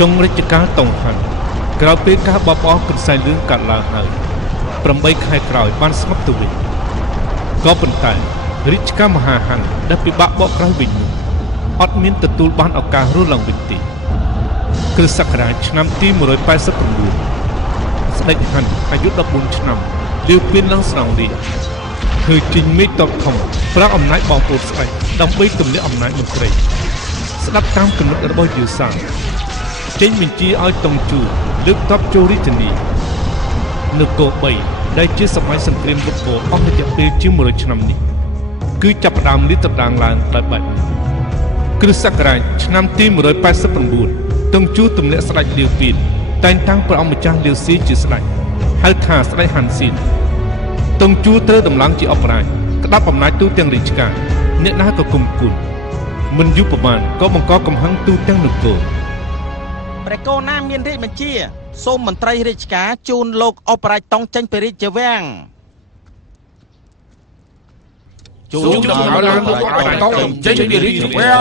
จงริจการตรงหันกล่าวเป็นการบอบกันใส่เรื่องการลาหายประใบใครกล่าวบ้านสมัครตัวเองก็เป็นแต่ริจการมหาหันได้ไปบะบอกกล่าววิญญาณอดมินตตูบ้านออกการรุ่งลังวินตีคือสักการะนำตีมรอยไปสักปรุงสเด็จหันอายุดับบุญชนำเลี้ยวเปลี่ยนลังสนองดีคือจริงไม่ตอบคำพระอำนาจบองโปรดใส่ดำไปตุ่มเลี้ยอำนาจมันเกรงสลับตามกำหนดระบายอยู่สั่งเจนมินจีเอาตรงจูลึกทับโจริตนีนึกโกใบได้เชื่อสมัยสังเกตบุกโกออกมาจากเปจิ้มมรชนำนี้คือจับดามลิตรดางลานได้ใบคือสักการะนำตีมรอยไปสักปรุงตรงจูตุ่มเลี้ยสลายเลี้ยวปีนแต่ตั้งพระอำนาจเลี้ยวซีจีสลายให้ขาสลายหันสินตรงจูเตอร์ดำลังจีออกไปกระดับอำนาจตู้เตียงริจการเนี่ยน่าก็กุมกุลมันยุบประมาณก็มังกรกำหังตู้เตียงหนุโกประโกน้ำเมียนที่มันเชี่ยส้มมันไตรริจการจูนโลกออกไปต้องจังไปริจแวงจูนโลกออกไปต้องจังไปริจแวง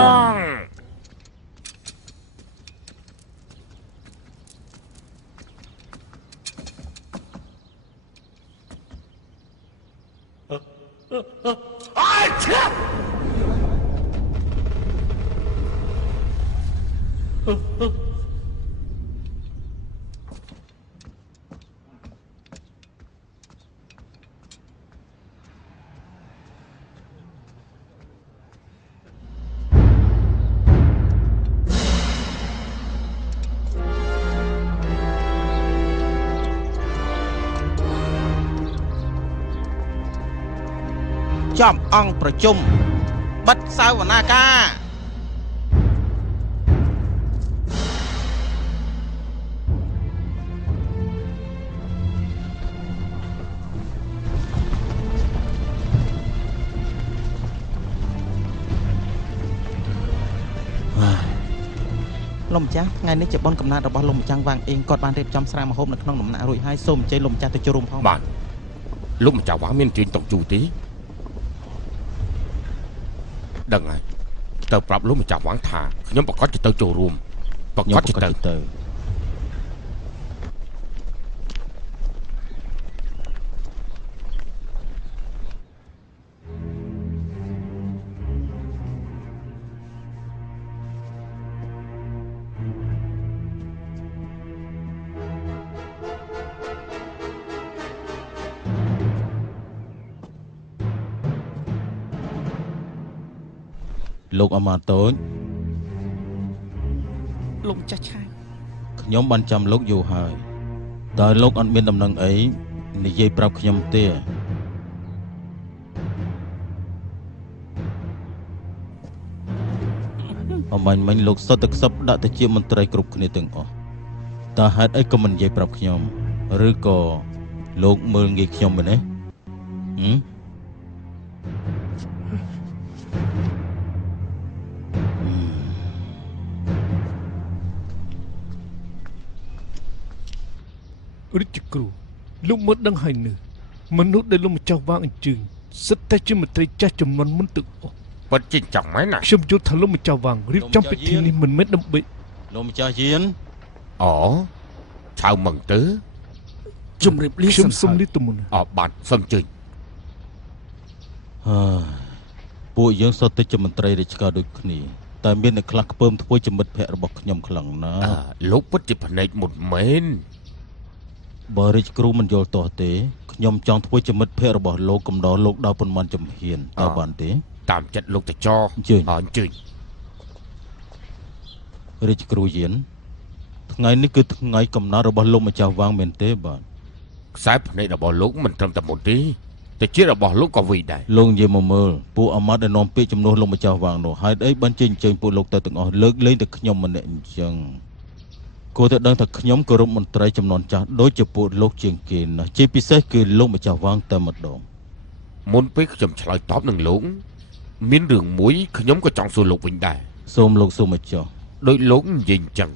จอมองประชุมบัดสาวนาคาลมจ้าไงนี่จะบนกำนัดរបស់ลมจังวางเองกอดบานเรียบจำสระมาโฮมในขนมหนุ่มหน้ารุ่ยให้ส้มใจลมจ้าตัวจุรุมพ้องบ้านlúc mà chào quán miên chuyện tổng chủ tí đừng này tờ bạp lúc mà chào quán thà nhóm bọc có cho tờ chủ rùm bọc có cho tờលោកអមាតូចលោកចាស់ឆាយខ្ញុំបានចាំលោកយូរហើយតើលោកអត់មានដំណឹងអីនិយាយប្រាប់ខ្ញុំទេអមាញ់មិញលោកសុទ្ធតែខ្សឹបដាក់ទៅជាមន្ត្រីគ្រប់គ្នាទាំងអស់តើហេតុអីក៏មិននិយាយប្រាប់ខ្ញុំឬក៏លោកមើលងាយខ្ញុំមែនទេរិទ្ធគ្រូលោកមើលដឹងហើយនៅមនុស្សដែលលោកម្ចាស់វ៉ាងអញ្ជើញសិតតែជាមន្ត្រីចាស់ចំនួនមុនទឹកអស់ពិតជាchẳngម៉េចណាខ្ញុំយល់ថាលោកម្ចាស់វ៉ាងរៀបចំពិធីនេះមិនមែនដើម្បីលោកម្ចាស់យានអូឆៅមឹងទៅជំរាបលាខ្ញុំសុំលាទៅមុនបាទសុំជើញពួកយើងសុទ្ធតែជាមន្ត្រីរាជការដូចគ្នាតែមានអ្នកខ្លះខ្ពើមធ្វើជាមិត្តភក្តិរបស់ខ្ញុំខ្លាំងណាស់លោកពិតជាភ្នែកមុតមែនបើរាជគ្រូមិនយល់ទាស់ទេខ្ញុំចង់ធ្វើជាមិត្តភក្តិរបស់លោកកំដរលោកដល់ប៉ុន្មានជំហានតើបានទេតាមចិត្តលោកតចអញ្ជើញរាជគ្រូយានថ្ងៃនេះគឺថ្ងៃកំណើតរបស់លោកម្ចាស់វាងមែនទេបាទខ្សែភ្នែករបស់លោកមិនត្រឹមតែមុនទេតែជារបស់លោកក៏វីដែរលោកនិយាយមកមើលពួកអាម៉ាត់ដែលនាំពាក្យជំនួសលោកម្ចាស់វាងនោះហេតុអីបានចេញអញ្ជើញពួកលោកទៅទាំងអស់លើកលែងតែខ្ញុំម្នាក់អញ្ចឹងគួរតែដឹងថាខ្ញុំគោរពមន្ត្រីចំនួនចាស់ដូចជាពួកលោកជាងគេណាជាពិសេសគឺលោកម្ចាស់វាងតែម្ដងមុនពេលខ្ញុំឆ្លើយតបនឹងលោកមានរឿងមួយខ្ញុំក៏ចង់សួរលោកវិញដែរសូមលោកសូមម្ចាស់ដោយលោកនិយាយអញ្ចឹង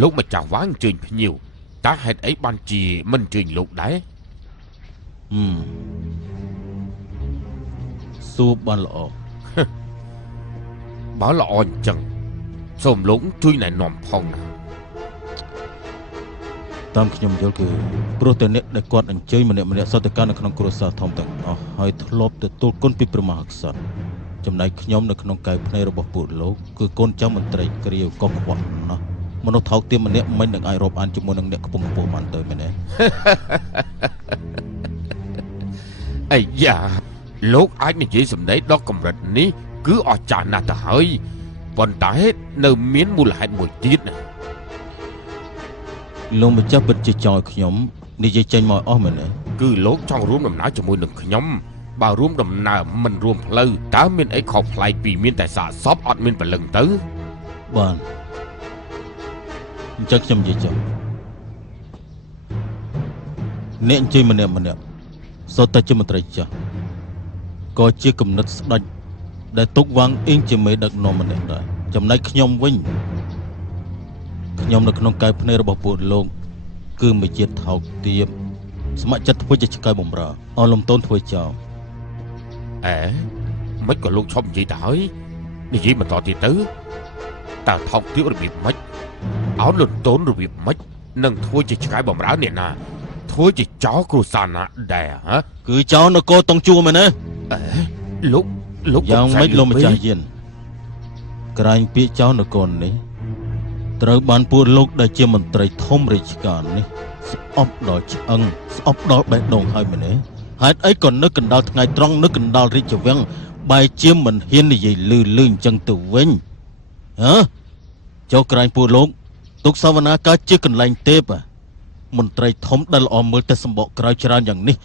លោកម្ចាស់វាងអញ្ជើញភ្ញៀវតើហេតុអីបានជាមិនអញ្ជើញលោកដែរសួរបានល្អបើល្អអញ្ចឹងសូមលោកជួយណែនាំផងណា តាមខ្ញុំយល់គឺព្រោះតែអ្នកដែលគាត់អញ្ជើញម្នាក់សតកម្មនៅក្នុងគ្រួសារធំទាំងអស់ហើយធ្លាប់ទទួលគុណពីព្រះមហាក្សត្រចំណែកខ្ញុំនៅក្នុងកាយភ្នែករបស់ពួកលោកគឺកូនចៅមន្ត្រីក្រាវក៏ខ្វក់ណាស់មនុស្សថោកទាបម្នាក់មិននឹងអាចរាប់អានជាមួយនឹងអ្នកខ្ពង់ខ្ពស់បានទៅមែនទេ អាយ៉ាលោកអាចនិយាយសម្ដីដល់កម្រិតនេះគឺអស្ចារ្យណាស់ទៅហើយប៉ុន្តែនៅមានមូលហេតុមួយទៀតណា លោកម្ចាស់ពិតជាចង់ឲ្យខ្ញុំនិយាយចេញមកអស់មែនទេ គឺលោកចង់រួមដំណើរជាមួយនឹងខ្ញុំបើរួមដំណើរមិនរួមផ្លូវតើមានអីខុសប្លែកពីមានតែសាកសពអត់មានព្រលឹងទៅ បានអញ្ចឹងខ្ញុំនិយាយចុះអ្នកអញ្ជើញម្នាក់សុទ្ធតែជាមន្ត្រីចាស់ក៏ជាគំនិតស្ដេចដែលទុកវ៉ាងអ៊ីងជាមេដឹកនាំម្នាក់ដែរចំណែកខ្ញុំវិញខ្ញុំនៅក្នុងកាយភ្នែករបស់ពួកលោកគឺមួយជាតិថោកទាបស្ម័គ្រចិត្តធ្វើជាឆ្កែបំរើអស់លំទោនធ្វើចោល អេមិនក៏លោកឈប់និយាយទៅហើយនិយាយបន្តទៀតទៅតើថោកទាបរបៀបម៉េចអោនលន់តូនរបៀបម៉េចនឹងធ្វើជាឆ្កែបំរើអ្នកណាធ្វើជាចោលគ្រួសារណាដែរហ៎ គឺចោលនគរតុងជួមែនទេ អេលោក យ៉ាងម៉េចលោកម្ចាស់យានក្រែងពាក្យចោលនគរនេះត្រូវបានពួកលោកដែលជាមន្ត្រីធំរាជការនេះស្អប់ដល់ឆ្អឹងស្អប់ដល់បេះដូងហើយមែនទេហេតុអីក៏នៅកណ្ដាលថ្ងៃត្រង់នៅកណ្ដាលរាជវាំងបែរជាមិនហ៊ាននិយាយលឺអញ្ចឹងទៅវិញហ៎ចុះក្រែងពួកលោកទុកសវនាការជាកន្លែងទេពមន្ត្រីធំដែលល្អមើលតែសម្បកក្រៅច្រើនយ៉ាងនេះ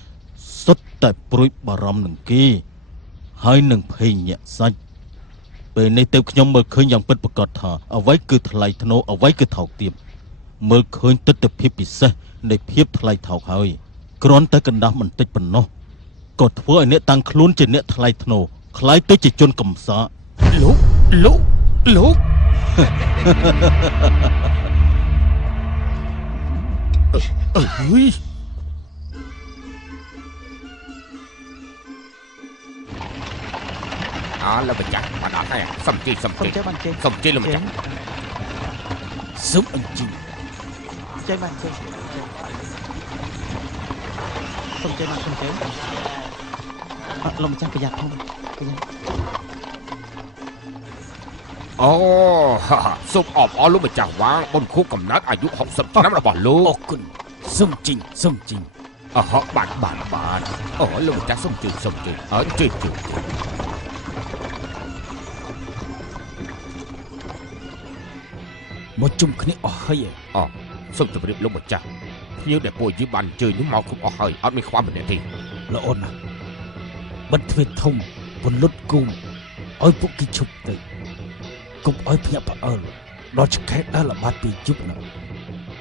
សុទ្ធតែព្រួយបារម្ភនឹងគេហើយនឹងភ័យញាក់សាច់ពេលនេះទៅខ្ញុំមើលឃើញយ៉ាងពិតប្រាកដថាអ្វីគឺថ្លៃថ្នូរអ្វីគឺថោកទាបមើលឃើញទិដ្ឋភាពពិសេសនៃភាពថ្លៃថោកហើយគ្រាន់តែកណ្ដាស់បន្តិចប៉ុណ្ណោះក៏ធ្វើឲ្យអ្នកតាំងខ្លួនជាអ្នកថ្លៃថ្នូរคล้ายទៅជាជនកំសាក លោក អើយអើលោកម្ចាស់បានអត់ហើយសំជិះលោកម្ចាស់ ស៊ុបអញ្ជឹងចេះបានចេះសុំចេះបានសុំចេះលោកម្ចាស់ប្រយ័ត្នផងប្រយ័ត្ន អូសូមអបអរលោកម្ចាស់វាងបុណ្យខួបកំណើតអាយុ60ឆ្នាំរបស់លោក អរគុណសុំជីង អហបានអូលោកម្ចាស់សុំជឿអើជឿ មកជុំគ្នាអស់ហើយ អូសូមជម្រាបលោកម្ចាស់ភ្ញៀវដែលពួកយើងបានអញ្ជើញនេះមកគ្រប់អស់ហើយអត់មានខ្វះម្នាក់ទេ ល្អណាស់បិទទ្វារធំពន្លត់គូមឲ្យពួកគេឈប់ទៅកុំឲ្យភ្ញាក់ផ្អើលដល់ឆ្កែដែលល្បាតពីយប់ណា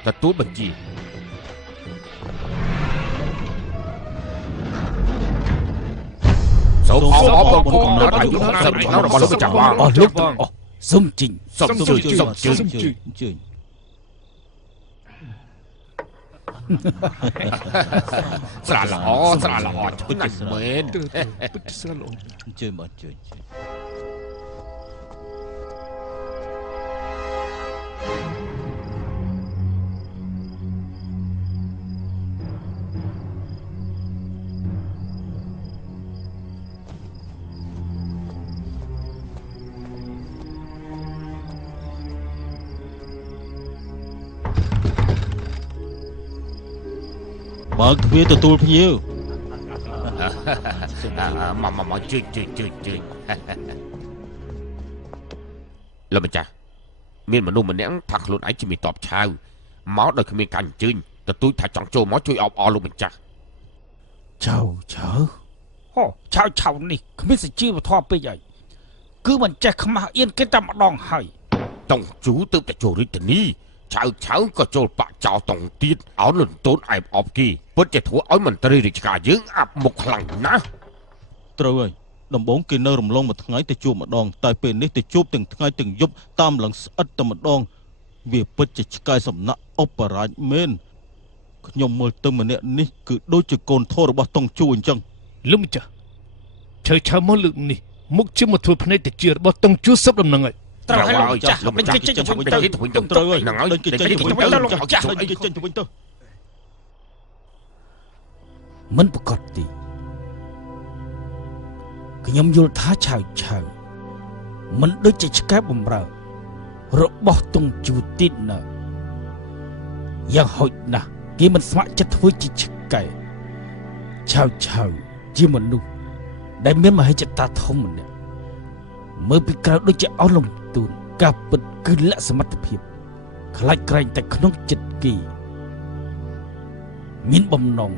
ទទួលបញ្ជាសូមអបអរគុណកំណត់អាយុ60ឆ្នាំរបស់លោកម្ចាស់វាង អស់លោកទាំងអស់សុំជីង សូមជឿ ជឿ ស្រាល្អឆ្ងាញ់មែន ពិតស្រាល្អ ជឿមកជឿ បើកទ្វារទទួលភ្ញៀវ មកជឿលោកម្ចាស់មានមនុស្សម្នាក់ថាខ្លួនឯងជាមានតបឆាវមកដោយគ្មានការអញ្ជើញទទួលថាចង់ចូលមកជួយអបអរលោកម្ចាស់ ឆៅហូឆៅនេះគ្មានសេចក្ដីវធម៌ពេកហើយគឺមិនចេះខ្មាស់អៀនគេតែម្ដងហើយ តុងជូទើបតែចូលរាជធានីឆៅក៏ចូលបាក់ចោលតុងទៀតអោនលន់តូនអែបអបគេពិតជាធ្វើឲ្យមន្ត្រីរាជការយើងអាប់មុខខ្លាំងណាស់ ត្រូវហើយដំបងគេនៅរំលងមួយថ្ងៃទៅជួបម្ដងតែពេលនេះទៅជួបទាំងថ្ងៃទាំងយប់តាមឡើងស្អិតតែម្ដងវាពិតជាឆ្កែសំណាក់អបរាជមែនខ្ញុំមើលទៅម្នាក់នេះគឺដូចជាកូនធររបស់តុងជូអញ្ចឹង លោកម្ចាស់ឆៅមកលើកនេះមុខជាមកធ្វើភ្នែកទៅជារបស់តុងជួសឹបដំណឹងហើយ ត្រូវហើយលោកចាស់មិនគេចេញទៅវិញទៅ ត្រូវហើយហ្នឹងហើយ គេចេញទៅវិញទៅ មិនប្រកបទេខ្ញុំយល់ថាឆៅមិនដូចជាឆ្កែបំរើរបស់តុងជួទីនណាយ៉ាងហោចណាស់គេមិនស្ម័គ្រចិត្តធ្វើជាឆ្កែឆៅជាមនុស្សដែលមានមហិច្ឆតាធំម្នាក់មើលពីក្រៅដូចជាអស់លំទូនការពិតគឺលក្ខសមត្ថភាពខ្លាចក្រែងតែក្នុងចិត្តគេមានបំណង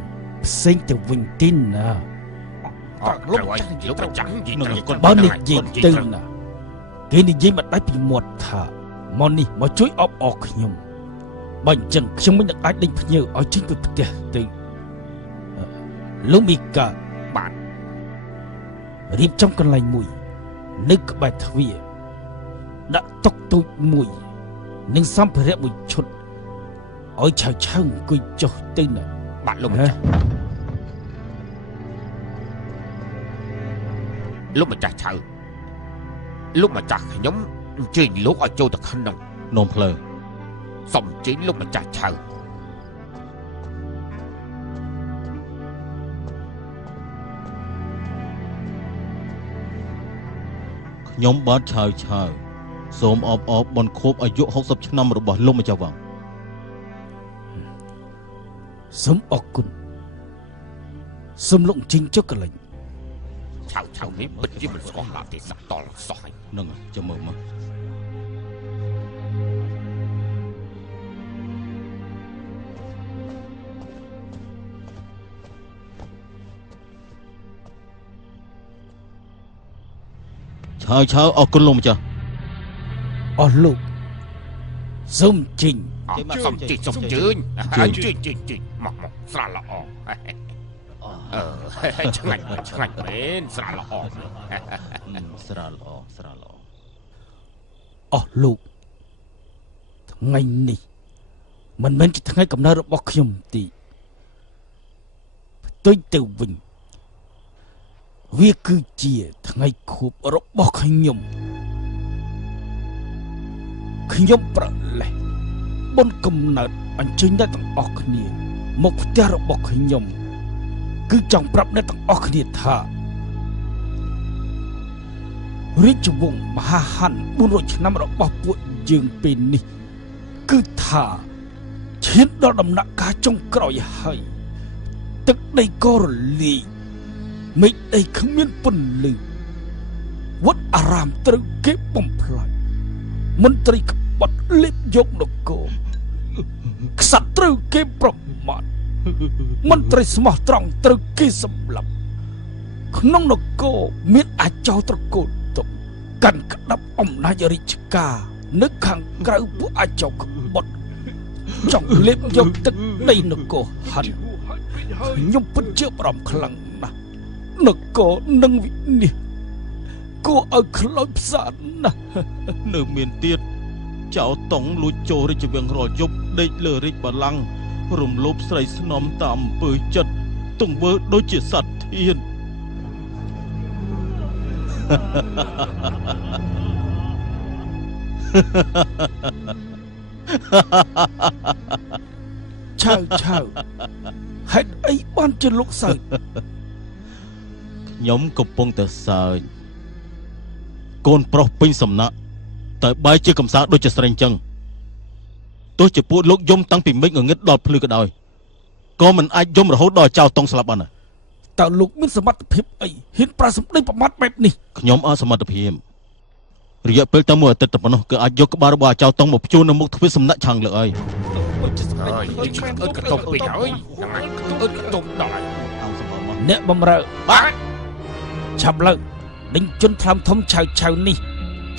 ផ្សេងទៅវិញទេណា លោកម្ចាស់និយាយទៅ បើនិយាយទៅណាគេនិយាយមកដៃពីមាត់ថាមកនេះមកជួយអបអរខ្ញុំបើអញ្ចឹងខ្ញុំមិនអាចដេញភ្ញៀវឲ្យចេញពីផ្ទះទៅលោកមីកាបាទរៀបចំកន្លែងមួយនៅក្បែរទ្វារដាក់តុទូចមួយនិងសម្ភារៈមួយឈុតឲ្យឆៅអង្គុយចុះទៅណា បាទលោកម្ចាស់លោកម្ចាស់ឆៅលោកម្ចាស់ខ្ញុំអញ្ជើញលោកឲ្យចូលទៅក្នុង នោមផ្លូវ សូមអញ្ជើញលោកម្ចាស់ឆៅ ខ្ញុំបាទឆៅសូមអបអរបនខូបអាយុ60ឆ្នាំរបស់លោកម្ចាស់វ៉ាង សូមអរគុណសូមលោកជិញចុះកន្លែង ឆៅនេះពិតជាមិនស្គាល់ឡាទេសៈតលសោះហើយ នឹងចាំមើលមកឆៅអរគុណលោកម្ចាស់ អស់លោកសូមជិញ សូមជើញមកស្រាល្អឆ្ងាញ់មែនស្រាល្អ ស្រាល្អ អស់លោកថ្ងៃនេះមិនមែនជាថ្ងៃកំណើតរបស់ខ្ញុំទេផ្ទុយទៅវិញវាគឺជាថ្ងៃខួបរបស់ខ្ញុំប្រលេះបុណ្យកំណើតអញ្ជើញអ្នកទាំងអស់គ្នាមកផ្ទះរបស់ខ្ញុំគឺចង់ប្រាប់អ្នកទាំងអស់គ្នាថារាជវង្សមហាហាន400ឆ្នាំរបស់ពួកយើងពេលនេះគឺថាឈានដល់ដំណាក់កាលចុងក្រោយហើយទឹកដីក៏រលាយមេឃដីគ្មានពន្លឺវត្តអារាមត្រូវគេបំផ្លាញមន្ត្រីក្បត់លេបយកនគរក្សត្រត្រូវគេប្រមាថមន្ត្រីស្មោះត្រង់ត្រូវគេសម្លាប់ក្នុងនគរមានអាចោរត្រកូលទុកកាន់ក្តាប់អំណាចរាជការនៅខាងក្រៅពួកអាចោរក្បត់ចង់លេបយកទឹកដីនគរហាន់ខ្ញុំពិតជាបារម្ភខ្លាំងណាស់នគរនឹងវិនិច្ឆ័យគួរឲ្យខ្លោចផ្សាណាស់ នៅមានទៀតចៅតុងលួចចូលរាជវាំងរាល់យប់ដេកលើរាជបល្ល័ង្ករំលោភស្រីស្នំតាមអំពើចិត្តទង្វើដូចជាសត្វធាន ឆៅហេតុអីបានជាលោកសើច ខ្ញុំកំពុងតែសើចកូនប្រុសពេញសំណាក់តែបែរជាកំសាដូចជាស្រីអញ្ចឹងទោះជាពួកលោកយំតាំងពីមិញងងឹតដល់ភ្លឺក៏ដោយក៏មិនអាចយំរហូតដល់ចៅតុងស្លាប់បាន តើលោកមានសមត្ថភាពអីហ៊ានប្រើសម្ដីប្រមាថបែបនេះ ខ្ញុំអត់សមត្ថភាពរយៈពេលតែមួយអាទិត្យតែប៉ុណ្ណោះគឺអាចយកក្បាលរបស់អាចៅតុងមកព្យួរនៅមុខទ្វារសំណាក់ឆាំងលើអើយ ហើយអើកតុំពេកហើយអើកតុំដល់ហើយ អ្នកបំរើ បាទ ឆាប់ឡើងដេញជន់ថ្លើមធំឆៅនេះ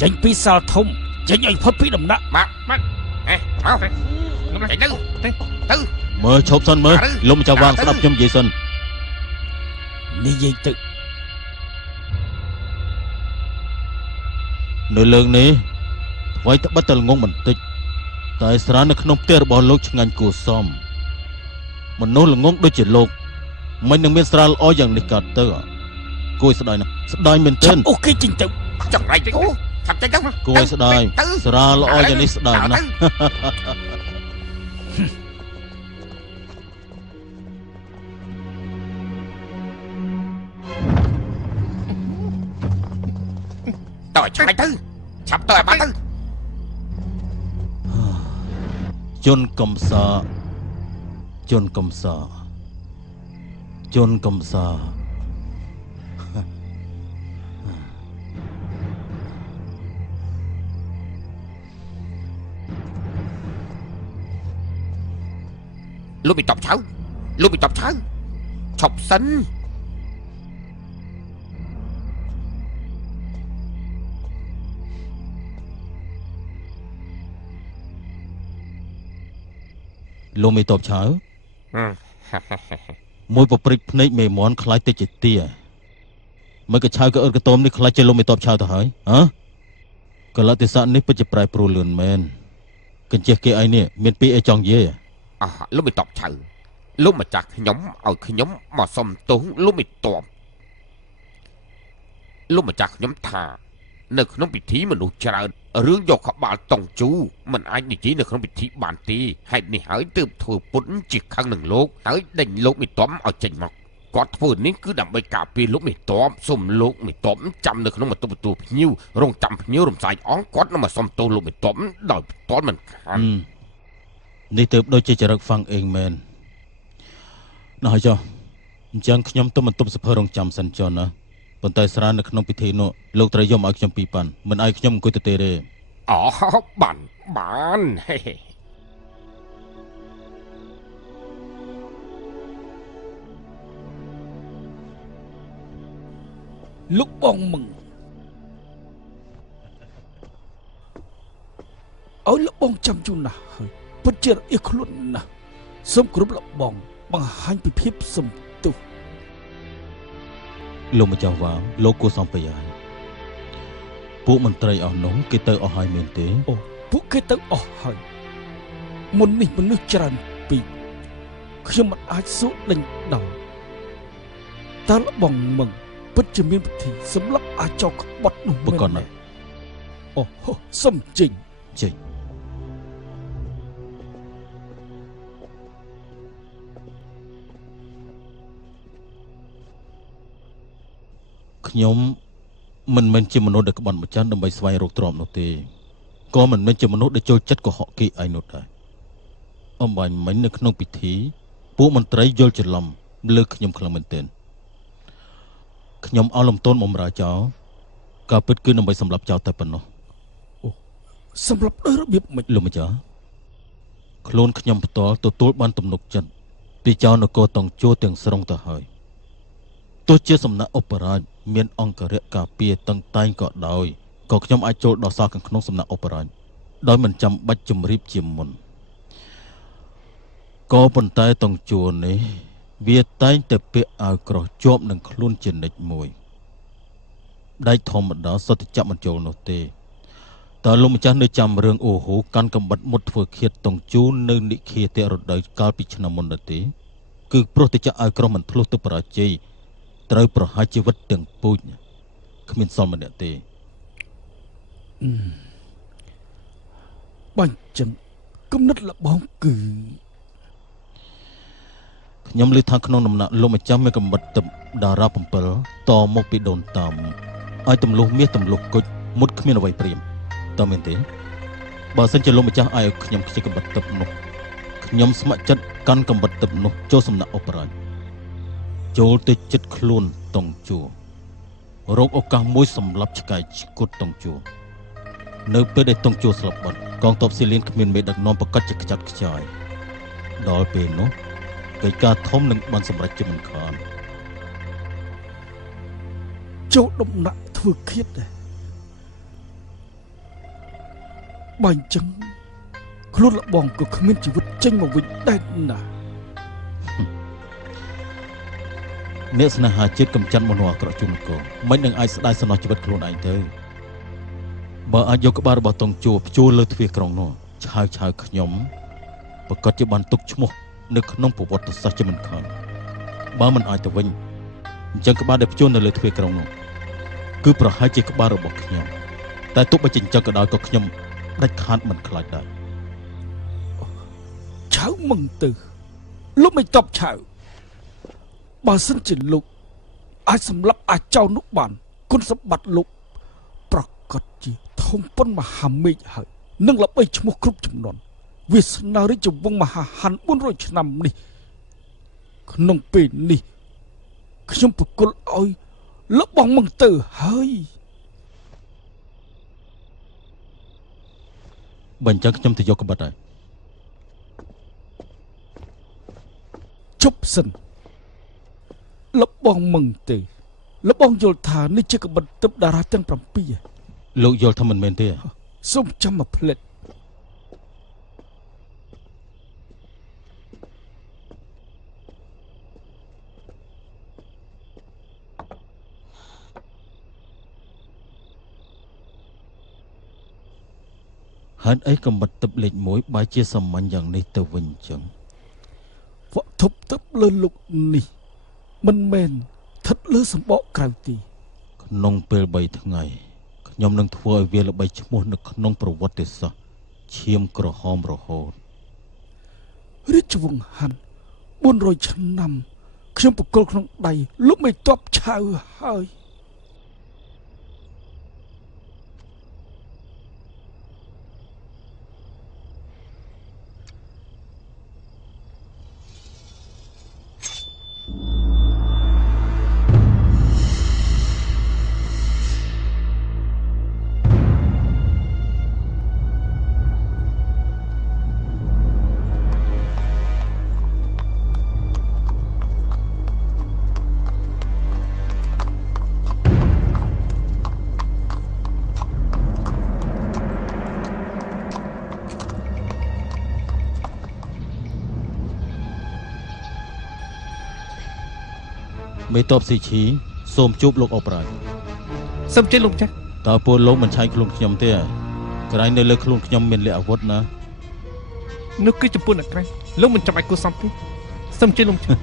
ចេញពីសាលធំចេញឲ្យផុតពីដំណាក់ បាទហេមកទៅ មើលឈប់សិនមើលលោកម្ចាស់វ៉ាងស្ដាប់ខ្ញុំនិយាយសិន និយាយទៅ នៅលើកនេះអ្វីត្បិតតែល្ងងបន្តិចតែស្រានៅក្នុងផ្ទះរបស់លោកឆ្ងាញ់គួរសមមនុស្សល្ងងដូចជាលោកមិននឹងមានស្រាល្អយ៉ាងនេះកើតទៅគួរស្ដាយណាស់ស្ដាយមែនទែន អូគេចេញទៅ ចង្រៃទៅថាប់ចេញទៅ គួរស្ដាយស្រាល្អយ៉ាងនេះស្ដាយណាស់ ហ តើឆ្ងាយទៅឆាប់ទៅឲ្យបានទៅ ជនកំសាជនកំសាជនកំសា លោកមិនតបឆៅលោកមិនតបឆៅឈប់សិន លោកមិនតបឆៅមួយប្រព្រឹត្តភ្នែកមេមន់ខ្លាចទៅជាទាមិនក៏ឆៅក៏អឺតកតមនេះខ្លាចជាលោកមិនតបឆៅទៅហើយហ៎កលតិស័កនេះពិតជាប្រែប្រួលលឿនមែនកញ្ចេះគេឯនេះមានពីអីចង់និយាយ លោកមិនតបឆៅលោកម្ចាស់ខ្ញុំឲ្យខ្ញុំមកសុំទោសលោកមិនតបលោកម្ចាស់ខ្ញុំថានៅក្នុងពិធីមនុស្សច្រើនរឿងយកក្បាលតុងជូមិនអាចនិយាយនៅក្នុងពិធីបានទេហេតុនេះហើយទើបធ្វើពុតជាខឹងនឹងលោកហើយដេញលោកមិនតបឲ្យចេញមកគាត់ធ្វើនេះគឺដើម្បីការពារលោកមិនតបសុំលោកមិនតបចាំនៅក្នុងបន្ទប់ទទួលភ្ញៀវរងចាំភ្ញៀវរំសាយអងគាត់នឹងមកសុំទោសលោកមិនតបដោយផ្ទាល់មិនខាន នេះទៅដូចជាចរិតហ្វាំងអេងមែនណោះហើយចុះអញ្ចឹងខ្ញុំទៅបន្ទប់សភើរងចាំសិនចុះណាប៉ុន្តែស្រានៅក្នុងពិធីនោះលោកត្រូវយកមកឲ្យខ្ញុំពីរប៉ាន់មិនឲ្យខ្ញុំអង្គុយទៅទេអូបានហេ លោកបងមឹងអើលោកបងចាំជូនណាស់ហើយពិតជារអៀសខ្លួនណាស់សូមគ្រប់លោកបងបង្ហាញពីភាពសំទោស លោកម្ចាស់វាងលោកគួរសំប្រយ័ត្នពួកមន្ត្រីអស់នោះគេទៅអស់ហើយមែនទេ អូពួកគេទៅអស់ហើយមុននេះមនុស្សច្រើនពេកខ្ញុំមិនអាចសួរដេញដោលតើលោកបងមឹងពិតជាមានពិធីសម្រាប់អាចោក្បត់នោះមែនទេអូសុំចេញ ខ្ញុំមិនមែនជាមនុស្សដែលក្បត់ម្ចាស់ដើម្បីស្វែងរកទ្រព្យនោះទេក៏មិនមែនជាមនុស្សដែលចូលចិត្តកុហកគេឯនោះដែរអំបញ្ញមិញនៅក្នុងពិធីពួកមន្ត្រីយល់ច្រឡំលើខ្ញុំខ្លាំងមែនទែនខ្ញុំអស់លំទោនបំរើចោលក៏ពិតគឺដើម្បីសម្លាប់ចោលតែប៉ុណ្ណោះអូសម្រាប់ដោយរបៀបម៉េចលោកម្ចាស់ខ្លួនខ្ញុំផ្ទាល់ទទួលបានទំនុកចិត្តពីចោលនគរតង់ជួទាំងស្រុងទៅហើយទោះជាសំណាក់ឧបរាជមានអង្គរៈការពារតឹងតែងក៏ដោយក៏ខ្ញុំអាចចូលដល់សល់ខាងក្នុងសំណាក់ឧបរាជដោយមិនចាំបាច់ជម្រាបជាមុនក៏ប៉ុន្តែតង់ជួនេះវាតែងតែពាក់អាវក្រោះជាប់នឹងខ្លួនជានិច្ចមួយដៃធម្មតាសុទ្ធតែចាប់មិនចូលនោះទេតើលោកម្ចាស់នៅចាំរឿងអូហូកាន់កំបិតមុតធ្វើឃាតតង់ជួនៅនិឃាតរដូវកាលពីឆ្នាំមុននោះទេគឺព្រោះតែចាក់អាវក្រោះមិនធ្លុះទៅបរាជ័យត្រូវប្រហារជីវិតទាំងពូជគ្មានសល់ម្នាក់ទេបាញ់ចឹងគំនិតលបងគឺខ្ញុំឮថាក្នុងដំណាក់លោកម្ចាស់មានកំបិតទឹកតារា7តមកពីដូនតាមឲ្យទម្លុះមាសទម្លុះគុជមុតគ្មានអ្វីព្រាមតើមែនទេបើសិនជាលោកម្ចាស់ឲ្យខ្ញុំខ្ជិះកំបិតទឹកនោះខ្ញុំស្ម័គ្រចិត្តកាន់កំបិតទឹកនោះចូលសំណាក់អបរាជចូលទៅចិត្តខ្លួនតង់ជួរោគឱកាសមួយសម្រាប់ឆ្កែឆ្គុតតង់ជួនៅពេលដែលតង់ជួស្លាប់បាត់កងទ័ពស៊ីលៀនគ្មានមេដឹកនាំប្រកាសជាខ្ចាត់ខ្ចាយដល់ពេលនោះកិច្ចការធំនឹងបានសម្រេចជាមិនខានចូលដំណាក់ធ្វើឃាតដែរបើអញ្ចឹងខ្លួនលបងក៏គ្មានជីវិតចេញមកវិញដែរណាអ្នកស្នេហាជាតិកំចាត់មនុស្សអាក្រក់ជូនគោមិននឹងអាចស្ដាយសំណោះជីវិតខ្លួនឯងទៅបើអាចយកក្បាលរបស់តង់ជួភ្ជួរលើទ្វារក្រុងនោះឆាវខ្ញុំប្រកាសជាបានទុកឈ្មោះនៅក្នុងប្រវត្តិសាស្ត្រជាមិនខានបើមិនអាចទៅវិញអញ្ចឹងក្បាលដែលភ្ជួរនៅលើទ្វារក្រុងនោះគឺប្រហែលជាក្បាលរបស់ខ្ញុំតែទោះបីជាអញ្ចឹងក៏ដោយក៏ខ្ញុំដាច់ខាតមិនខ្លាចដែរឆៅមឹងទៅលោកមិនតបឆៅបើសិនជាលោកអាចសម្លាប់អាចចោលនោះបានគុណសម្បត្តិលោកប្រ កត់ជាធំប៉ុនមហាមេឃហើយនឹងល្បីឈ្មោះគ្រប់ចំនួនវាសនារាជវង្សមហាហាន400ឆ្នាំនេះក្នុងពេលនេះខ្ញុំប្រគល់ឲ្យលបងមង្ទើហើយ បើអញ្ចឹងខ្ញុំទៅយកក្បិតហើយ ជប់សិនលបងមង្ទើលបងយល់ថានេះជាក្បិតទិបតារាទាំង7 លោកយល់ថាមិនមែនទេ សូមចាំមកផ្លេត ហេតុអីកំបិតទឹកលេខ1បែរជាសាមញ្ញយ៉ាងនេះទៅវិញចឹង វត្ថុទិបលើលោកនេះមិនមែនស្ថិតលើសម្បកក្រៅទី ក្នុងពេល3ថ្ងៃខ្ញុំនឹងធ្វើឲ្យវាល្បីឈ្មោះនៅក្នុងប្រវត្តិសាស្ត្រឈាមក្រហមរហូត រាជវង្សហាន់400ឆ្នាំខ្ញុំប្រគល់ក្នុងដៃលោកមិនតបឆៅហើយ មេតបស៊ីឈីសូមជួបលោកអបរាជ សូមជិះលោកចាស់ តើពលលោកមិនឆាយខ្លួនខ្ញុំទេក្រែងនៅលើខ្លួនខ្ញុំមានលក្ខអាវុធណា នោះគឺចំពោះអ្នកក្រែងលោកមិនចាំបាច់គួរសមទេសូមជិះលោកចាស់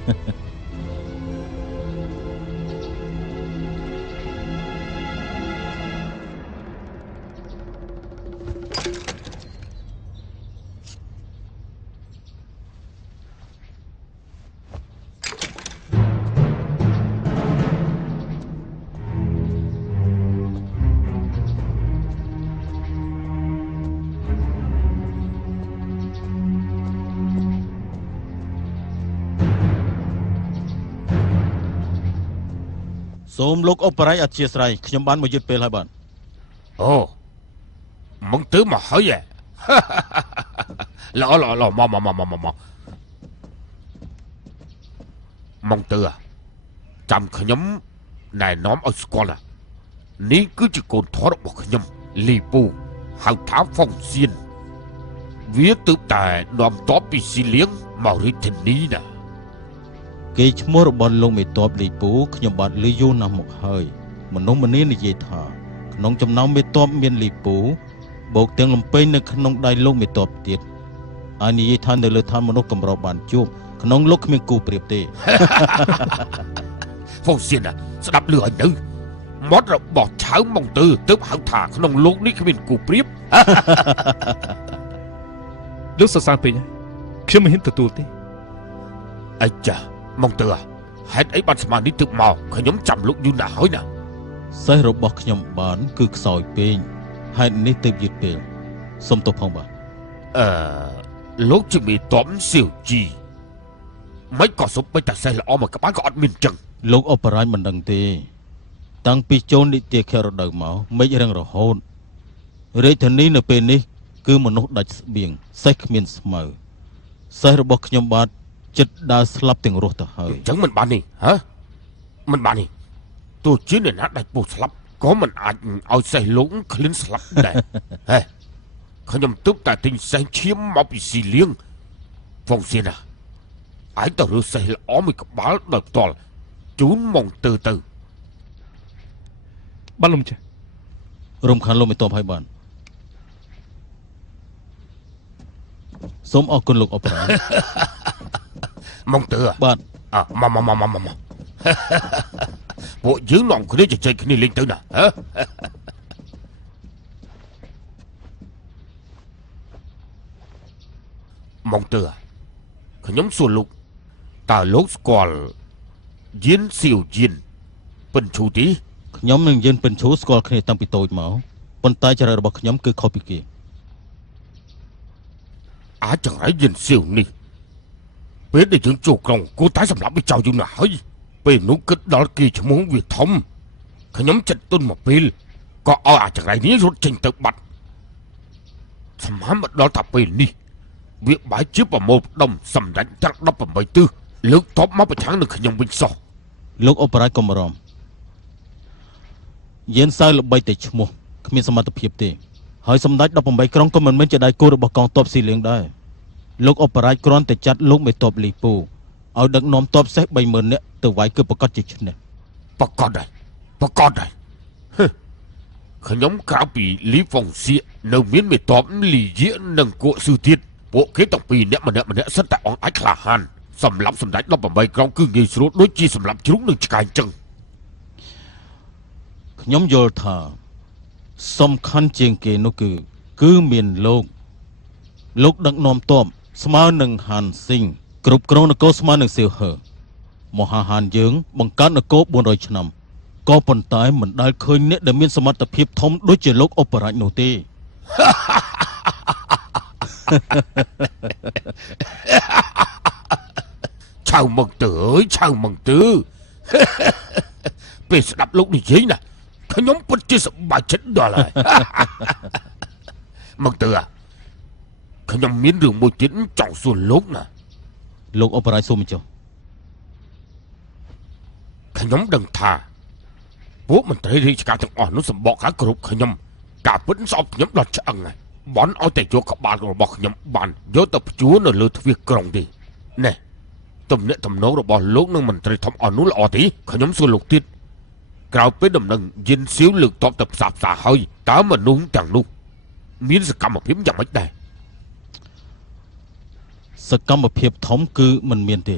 សូមលោកអបរាជអធិស្ឋានខ្ញុំបានមកយឺតពេលហើយបាទ អូមកទៅមកហើយ ល្អមកទៅចាំខ្ញុំណែនាំឲ្យស្គាល់នេះគឺជាកូនធររបស់ខ្ញុំលីពូហៅថាហ្វុងសៀនវាទើបតែនាំតបពីស៊ីលៀងមករាជធានីណា គេឈ្មោះរបស់លោកមេតបលីពូខ្ញុំបាទឮយូរណាស់មកហើយមនុស្សម្នានិយាយថាក្នុងចំណោមមេតបមានលីពូបូកទាំងលំពេងនៅក្នុងដៃលោកមេតបទៀតហើយនិយាយថានៅលើឋានមនុស្សកម្របានជួបក្នុងលោកគ្មានគូប្រៀបទេ ហ្វុងសៀនស្ដាប់លឺឲ្យទៅមាត់របស់ឆៅមកទៅទើបហៅថាក្នុងលោកនេះគ្មានគូប្រៀប លោកសរសើរពេកហើយខ្ញុំមិនហ៊ានទទួលទេ អីចាមកទៅហេតុអីបានស្មាននេះទើបមកខ្ញុំចាំលោកយូរណាស់ហើយណា សេះរបស់ខ្ញុំបានគឺខ្សោយពេកហេតុនេះទើបយឺតពេលសុំទោសផងបាទ លោកជាមេតបសៀវជីមិនក៏សុបបីតាសេះល្អមកក្បាលក៏អត់មានចឹង លោកអបរាជមិនដឹងទេតាំងពីចូលនីតិខេរដូវមកមិនរឹងរហូតរាជធានីនៅពេលនេះគឺមនុស្សដាច់ស្បៀងសេះគ្មានស្មៅសេះរបស់ខ្ញុំបាទចិត្តដើរស្លាប់ទាំងរស់ទៅហើយ ចឹងមិនបាននេះហ៎មិនបាននេះទោះជាអ្នកណាដាច់ពោះស្លាប់ក៏មិនអាចឲ្យសេះលោកឃ្លានស្លាប់ដែរ ហេខ្ញុំទើបតែទិញសេះឈាមមកពីស៊ីលៀងហ្វុងសៀនឯងទៅរើសេះល្អមួយក្បាលដល់ផ្ទាល់ជូនមកទៅ បាទលោកចាស់ រំខានលោកមិនតបហើយបានសូមអរគុណលោកអបរាជ មកទៅ បាទ មកពួកយើងនាំគ្នាជជែកគ្នាលេងទៅណាហ៎មកទៅខ្ញុំសួរលោកតើលោកស្គាល់យៀនសៀវយៀនពិនឈូទី ខ្ញុំនឹងយិនពិនឈូស្គាល់គ្នាតាំងពីតូចមក ប៉ុន្តែចរិតរបស់ខ្ញុំគឺខុសពីគេ អាចចង្រៃយិនសៀវនេះពេលដែលយើងចូលក្រុងគួរតែសម្រាប់វាចោលយូរណាស់ហើយពេលនោះគិតដល់គេឈ្មោះវាធំខ្ញុំចិត្តទុនមកពេលក៏ឲ្យអាចង្រៃនេះរត់ចេញទៅបាត់ស្មានមកដល់តែពេលនេះវាបែរជាប្រមូលផ្ដុំសម្ដេចទាំង18ទិសលើកតបមកប្រឆាំងនឹងខ្ញុំវិញសោះ លោកអបរាជកុំបារម្ភយេនសៅល្បីតែឈ្មោះគ្មានសមត្ថភាពទេហើយសម្ដេច18ក្រុងក៏មិនមែនជាដៃគូរបស់កងទ័ពស៊ីលៀងដែរលោកអបរាជគ្រាន់តែចាត់លោកមេទ័ពលីពូឲ្យដឹកនាំទ័ពសេះ 30,000 នាក់ទៅវាយគឺប្រកាសជាឈ្នះ ប្រកាសដែរខ្ញុំក្រៅពីលីហ្វុងសៀកនៅមានមេតបលីយៀនិងគក់ស៊ឺទៀតពួកគេទាំងពីរនាក់ម្នាក់សិតតែអងអាចក្លាហានសម្រាប់សម្ដេច18ក្រុងគឺងាយស្រួលដូចជាសម្រាប់ជ្រូកនិងឆ្កែអញ្ចឹង ខ្ញុំយល់ថាសំខាន់ជាងគេនោះគឺមានលោកដឹកនាំទ័ពស្មើនឹងហានស៊ីងគ្រប់គ្រងនគរស្មើនឹងសៀវហឺមហាហានយើងបង្កើតនគរ400ឆ្នាំក៏ប៉ុន្តែមិនដែលឃើញអ្នកដែលមានសមត្ថភាពធំដូចជាលោកអបរាជនោះទេ ឆៅមកទៅអើយឆៅមកទៅ ពេលស្ដាប់លោកនិយាយណាខ្ញុំពិតជាសប្បាយចិត្តដល់ហើយ មកទៅខ្ញុំមានរឿងមួយទៀតចង់សួរលោកណា លោកអបរាជសូមចុះ ខ្ញុំដឹងថាពួកមន្ត្រីរាជការទាំងអស់នោះសម្បកការគ្រប់ខ្ញុំការពិតស្អប់ខ្ញុំដល់ឆ្អឹងហើយបនឲ្យតែយកក្បាលរបស់ខ្ញុំបានយកទៅព្យួរនៅលើទ្វារក្រុងទេណែទំនាក់ទំនងរបស់លោកនឹងមន្ត្រីធំអស់នោះល្អទេខ្ញុំសួរលោកទៀតក្រោយពេលដំណឹងយិនសៀវលើកតបទៅផ្សារហើយតើមនុស្សទាំងនោះមានសកម្មភាពយ៉ាងម៉េចដែរ សកម្មភាពធំគឺមិនមានទេ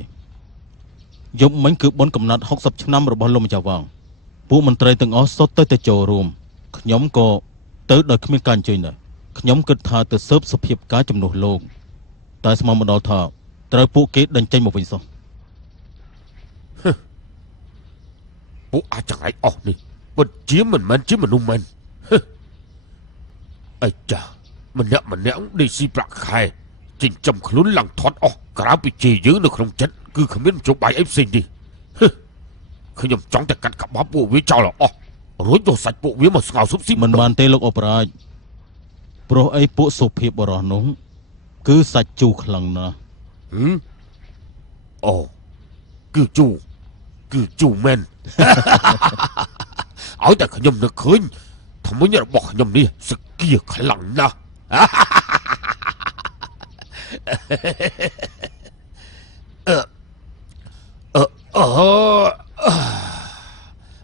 យប់មិញគឺបុណ្យកំណត់60ឆ្នាំរបស់លោកម្ចាស់វងពួកមន្ត្រីទាំងអស់សុទ្ធតែចូលរួមខ្ញុំក៏ទៅដោយគ្មានការអញ្ជើញដែរខ្ញុំគិតថាទៅស៊ើបសភាពការជំនួសលោកតែស្មានមកដល់ថាត្រូវពួកគេដេញចេញមកវិញសោះ ពួកអាចចង្រៃអស់នេះពិតជាមិនមែនជាមនុស្សមែន អីចាម្នាក់ដេកស៊ីប្រាក់ខែចិញ្ចឹមខ្លួនឡើងថត់អស់ក្រៅពីជេរយើងនៅក្នុងចិត្តគឺគ្មានជោគបាយអីផ្សេងទេ ខ្ញុំចង់តែកាត់ក្បាលពួកវាចោលអស់រួចយកសាច់ពួកវាមកស្ងោរស៊ុបស៊ី មិនបានទេលោកអបរាជព្រោះអីពួកសុភាពបរោះនោះគឺសាច់ជូរខ្លាំងណាស់ អូគឺជូមែន ឲ្យតែខ្ញុំនឹកឃើញធ្មេញរបស់ខ្ញុំនេះសគៀខ្លាំងណាស់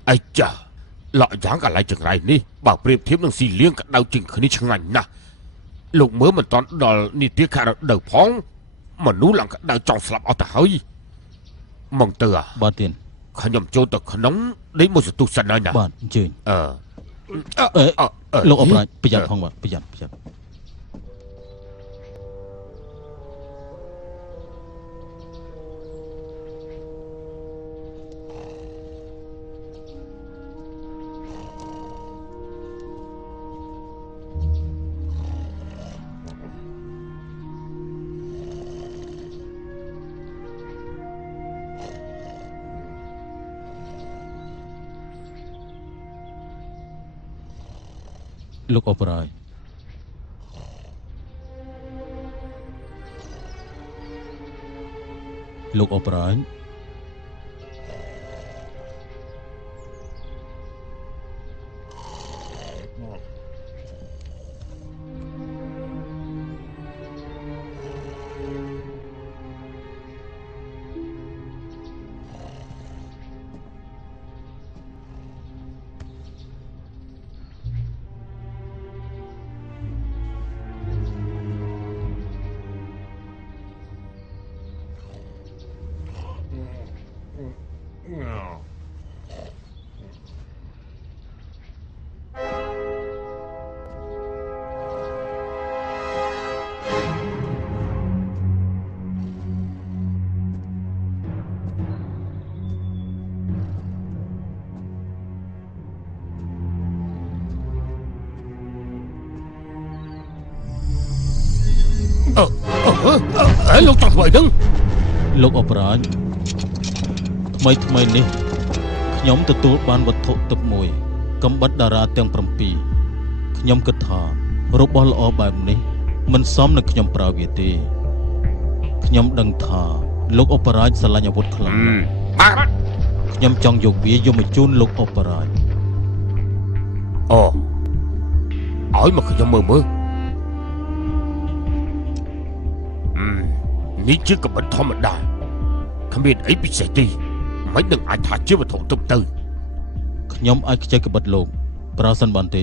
អាចាលក់យ៉ាងកន្លែងចង្រៃនេះបើប្រៀបធៀបនឹងស៊ីលៀងកដៅជាងគ្នាឆ្ងាញ់ណាស់លោកមើលមិនតាន់ដល់នីតិខារដូវផងមនុស្សឡើងកដៅចង់ស្លាប់អស់ទៅហើយមកទៅ បាទទៀត ខ្ញុំចូលទៅក្នុងដេកមួយសន្ទុះសិនហើយណា បាទអញ្ជើញ អឺ លោកអបរាជប្រយ័ត្នផងបាទប្រយ័ត្ន លោកអបរាជលោកអបរាជ អ លោកចង់ធ្វើអីហ្នឹង លោកអបរាជថ្មីនេះខ្ញុំទទួលបានវត្ថុទឹកមួយកំបិតតារាទាំង7ខ្ញុំគិតថារបស់ល្អបែបនេះមិនសមនឹងខ្ញុំប្រើវាទេខ្ញុំដឹងថាលោកអបរាជស្រឡាញ់អាវុធខ្លាំងបាទខ្ញុំចង់យកវាយកមកជូនលោកអបរាជឲ្យមកខ្ញុំមើលនេះជាកបិតធម្មតាគ្មានអីពិសេសទេមិននឹងអាចថាជាវត្ថុទុកទៅខ្ញុំអាចខ្ចីកបិតលោកប្រើសិនបានទេ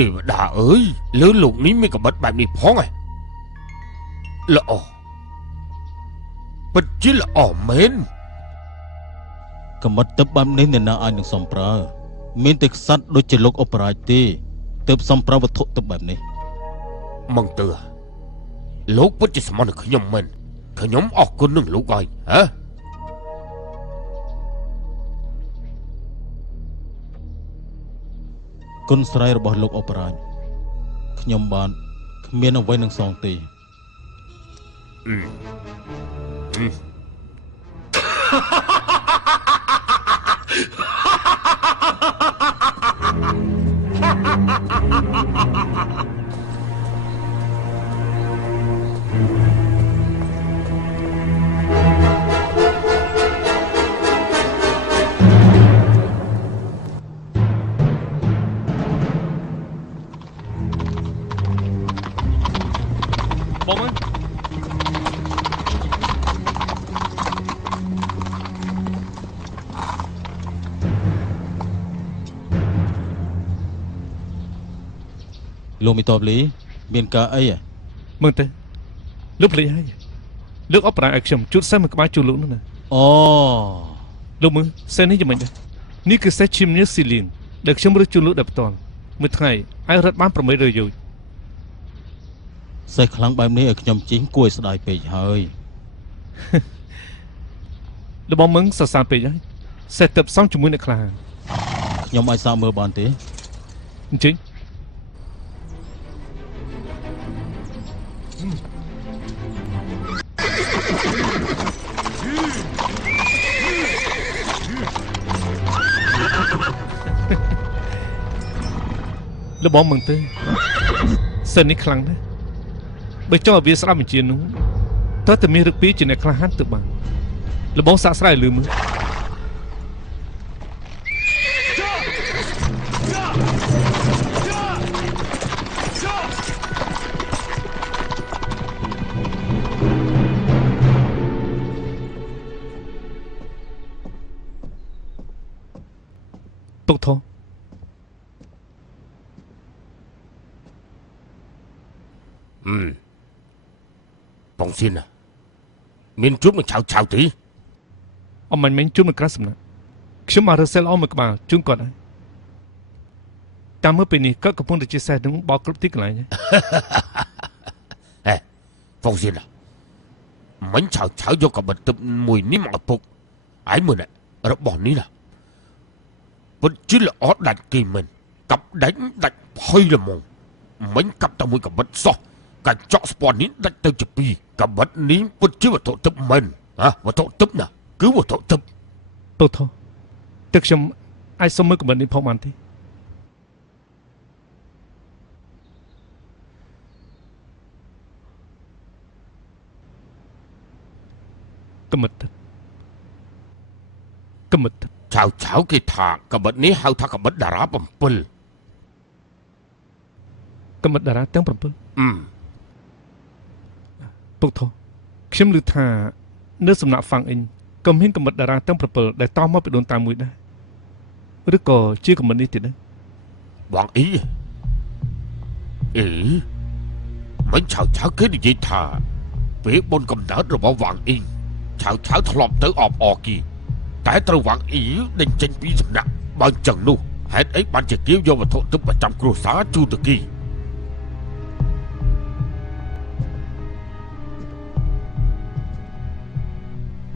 ទេវតាអើយលើលោកនេះមានកបិតបែបនេះផងហ៎ល្អពិតជាល្អមែនកំបិតទឹកបែបនេះអ្នកណាអាចនឹងសំប្រើមានតែខ្សាត់ដូចជាលោកអបរាជទេទើបសំប្រើវត្ថុទឹកបែបនេះមកទើលោកពិតជាស្មោះនឹងខ្ញុំមែនខ្ញុំអរគុណនឹងលោកហើយហ៎គុណស្រ័យរបស់លោកអបរាជខ្ញុំបានគ្មានអ្វីនឹងសងទេលោកមីតបលីមានការអីមើលទៅលោកភ្លេចហើយលោកអបរាជឲ្យខ្ញុំជូតសេះមួយក្បាលជូនលោកនោះណាលោកមើលសេះនេះយ៉ាងម៉េចដែរនេះគឺសេះឈីមញើស៊ីលីនដែលខ្ញុំរើសជូនលោកដោយផ្ទាល់មួយថ្ងៃឲ្យរត់បាន800យោជសេះខ្លាំងបែបនេះឲ្យខ្ញុំជីងគួរឲ្យស្ដាយពេកហើយរបស់មឹងសរសើរពេកហើយសេះទៅផ្សំជាមួយអ្នកខ្លះខ្ញុំអាចសាកមើលបានទេអញ្ចឹងលបងមឹងទៅសិននេះខ្លាំងណាស់បើចង់ឲ្យវាស្ដាប់បញ្ជានោះតើតែមានរឹកពីជាអ្នកក្លាហានទៅបានលបងសាកស្រាយលឺមើលទុកធំបងស៊ីនមានជួបនឹងឆៅទេអមមិនជួបនឹងក្រាស់សំណាក់ខ្ញុំមករើសែលអមមួយក្បាលជូនគាត់ហើយតាមមើលពេលនេះគាត់កំពុងតែជាសេះនឹងបោកគ្រប់ទីកន្លែងហេបងស៊ីនមិនឆៅយកកបិតទឹកមួយនេះមកឪពុកឯងមើលណារបស់នេះណាពិតជាល្អដាច់គេមែនកាប់ដាច់ផុយល្មមមិនកាប់តែមួយកបិតសោះកាច់ចកស្ពាន់នេះដាច់ទៅជាពីរកបិតនេះពិតជាវត្ថុទឹកមែនវត្ថុទឹកណាគឺវត្ថុទឹកទុកធំទឹកខ្ញុំអាចសុំមើលកបិតនេះផងបានទេកមិតឆៅគេថាកបិតនេះហៅថាកបិតតារា7កមិតតារាទាំង7ទុកធំខ្ញុំឮថានៅសំណាក់ហ្វាំងអ៊ីងក៏មានកមិតតារាទាំង7ដែលតមកពីដូនតាមួយដែរឬក៏ជាកមិតនេះទៀតដែរ វ៉ាងអ៊ីមិនឆៅគេនិយាយថាពេលបុនកំណើតរបស់វ៉ាងអ៊ីឆៅធ្លាប់ទៅអបអគីតែត្រូវវ៉ាងអ៊ីដេញចេញពីសំណាក់បើអញ្ចឹងនោះហេតុអីបានជាគៀវយកវត្ថុទឹកប្រចាំគ្រួសារជូនទៅគី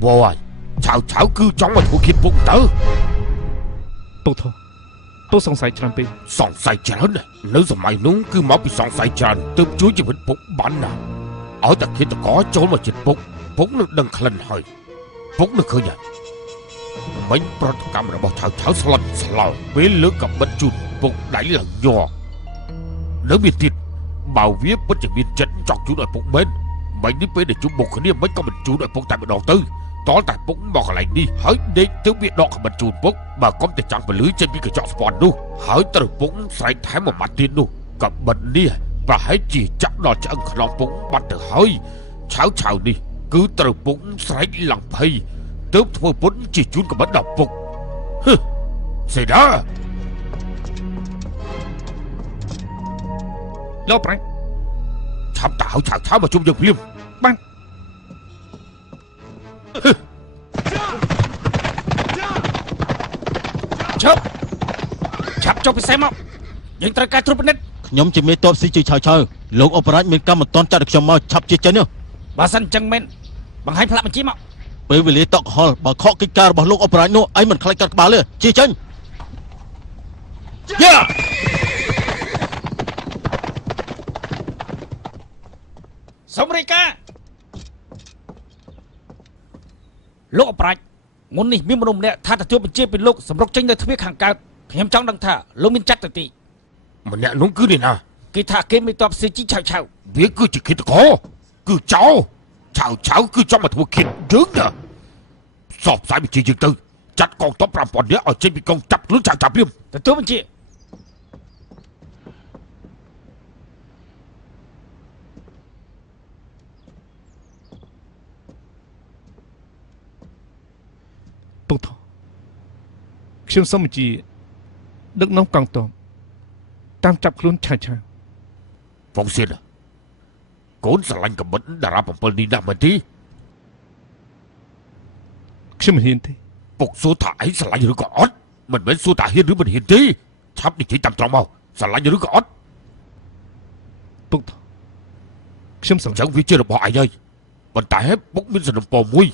វ៉ាយឆៅគឺចង់មកធ្វើគៀតពុកទៅពុកធពុកសង្ស័យច្រើនពេកសង្ស័យច្រើននៅសម័យនោះគឺមកពីសង្ស័យច្រើនទើបជួយជីវិតពុកបានណាឲ្យតែឃាតករចូលមកជិតពុកនឹងដឹងក្លិនហើយពុកនឹងឃើញហើយមិញប្រតិកម្មរបស់ឆៅស្លន់ស្លោពេលលើកកបិតជូនពុកដៃឡើងញ័រនៅមានទៀតបើវាពិតជាមានចិត្តចង់ជូនឲ្យពុកមែនមិញនេះពេលដែលជុំមុខគ្នាមិនក៏មិនជូនឲ្យពុកតែម្ដងទៅតលតែពុកមកកន្លែងនេះហើយដេកទៅវាដកកបិតជូនពុកបើកុំតែចង់ពលឺចេញពីកញ្ចក់ស្ពាន់នោះហើយត្រូវពុកស្រែកថែមមួយម៉ាត់ទៀតនោះកបិតនេះប្រហែលជាចាក់ដល់ឆ្អឹងខ្នងពុកបាត់ទៅហើយឆៅនេះគឺត្រូវពុកស្រែកឡើងភ័យទើបធ្វើពុតជាជូនកបិតដល់ពុកសេដាលោកប្រាំងឆាប់ទៅហៅឆៅមកជុំយើងភ្លាមបានឆាប់ចុះពិសេសមកយើងត្រូវការត្រួតពិនិត្យខ្ញុំជាមេតបស៊ីជួយឆៅលោកអបរាជមានកម្មមិនតន់ចាត់ឲ្យខ្ញុំមកឆាប់ជាចេញនេះបើសិនអញ្ចឹងមែនបង្ហាញផ្លាកបញ្ជីមកពេលវេលាតក់កុហលបើខកកិច្ចការរបស់លោកអបរាជនោះឯងមិនខ្លាចកាត់ក្បាលទេជាចេញយ៉ាសូមរាយការណ៍លោកអបរាជមុននេះមានមនុស្សម្នាក់ថាទទួលបញ្ជាពីលោកសម្រុកចេញនៅទ្វារខាងកើតខ្ញុំចង់ដឹងថាលោកមានចាត់ទៅទីម្នាក់នោះគឺនេះណាគេថាគេមិនតបស៊ីជីឆៅវាគឺជាឃាតករគឺចោលឆៅគឺចង់មកធ្វើឃាតយើងណាសពផ្សាយបញ្ជាយើងទៅចាត់កងទ័ព 5000 នាក់ឲ្យចេញពីកងចាប់ខ្លួនឆៅព្រាមទទួលបញ្ជាពុកធខ្ញុំសូមបញ្ជាដឹកនាំកងទ័ពតាមចាប់ខ្លួនឆៅហ្វុងសៀនកូនស្រឡាញ់កបិតតារា7នេះណាស់មែនទេខ្ញុំមិនហ៊ានទេពុកសួរថាឯងស្រឡាញ់ឬក៏អត់មិនមែនសួរថាហ៊ានឬមិនហ៊ានទេឆាប់និយាយតាមត្រង់មកស្រឡាញ់ឬក៏អត់ពុកធខ្ញុំសង្ឃឹមវាជារបស់ឯងហើយប៉ុន្តែពុកមានសំណពរមួយ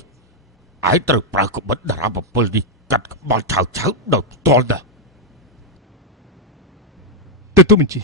ឯងត្រូវប្រើកបិតតារា7នេះកាត់ក្បាលឆៅដល់ផ្ទាល់ណាទទួលបញ្ជា